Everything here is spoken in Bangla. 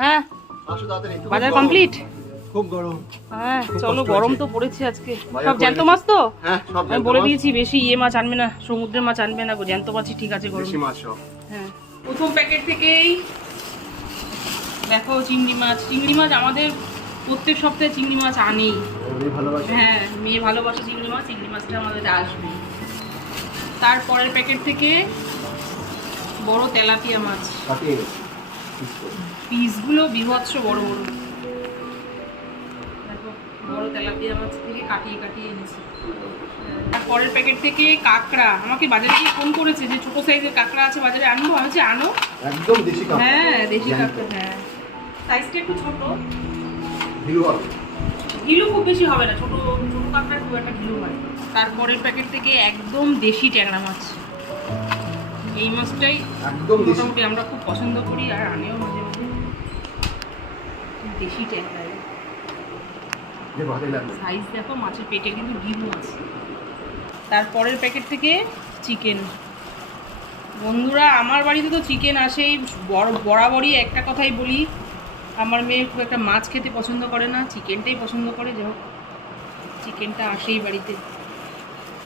হ্যাঁ বাজার কমপ্লিট। খুব গরম। হ্যাঁ চলো, গরম তো পড়েছে আজকে। সব জ্যান্ত মাছ তো? হ্যাঁ সব আমি বলে দিয়েছি বেশি মাছ আনবে না, সমুদ্রের মাছ আনবে না গো, জ্যান্ত মাছই ঠিক আছে গরম। বেশি মাছ সব। হ্যাঁ প্রথম প্যাকেট থেকেই দেখো চিংড়ি মাছ। চিংড়ি মাছ আমাদের প্রত্যেক সপ্তাহে চিংড়ি মাছ আনেই। হ্যাঁ মেয়ে ভালোবাসে চিংড়ি মাছ, চিংড়ি মাছটা আমাদের আসবে। তারপরের প্যাকেট থেকে বড় তেলাপিয়া মাছ, পিসগুলো বিভৎস বড় বড়। দেখো বড় তেলাপিয়া মাছ থেকে কাটিয়ে কাটিয়ে এনেছি। তারপরের প্যাকেট থেকে কাঁকড়া। আমাকে বাজারে গিয়ে ফোন করেছে যে ছোট সাইজের কাঁকড়া আছে বাজারে আনবো। আমি বলছি আনো। একদম দেশি কাঁকড়া। হ্যাঁ দেশি কাঁকড়া। হ্যাঁ সাইজটা একটু ছোট, ভিলু হবে, ঘিলু খুব বেশি হবে না, ছোট ছোট কাঁকড়া খুব একটা ঘিলু হয়। তারপরের প্যাকেট থেকে একদম দেশি ট্যাংরা মাছ। এই মাছটাই একদম দেশি। মোটামুটি আমরা খুব পছন্দ করি আর আনেও মাঝে মাঝে। দেশি ট্যাংরা যে ভালো লাগে। সাইজ দেখো, মাছের পেটে কিন্তু ঘিলু আছে। তারপরের প্যাকেট থেকে চিকেন। বন্ধুরা আমার বাড়িতে তো চিকেন আসেই, বরাবরই একটা কথাই বলি, আমার মেয়ে খুব একটা মাছ খেতে পছন্দ করে না, চিকেনটাই পছন্দ করে। যাই হোক চিকেনটা আসেই বাড়িতে।